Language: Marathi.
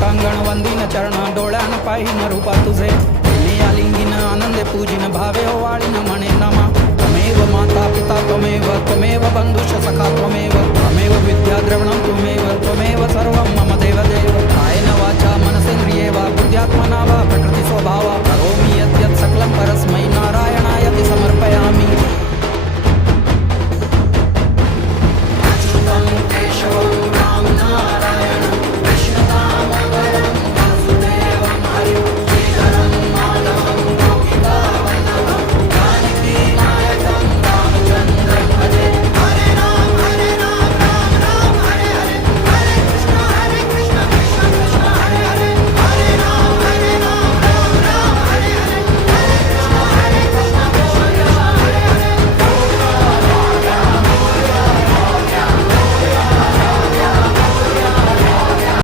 लोटांगण वंदीन चरण डोळ्यान पाहिन रूपा तुझे मी आलिंगिन आनंदे पूजिन भावे ओवाळीन म्हणे नमा त्वमेव माता पिता त्वमेव बंधुश्च सखा त्वमेव विद्या द्रवणं त्वमेव सर्वं मम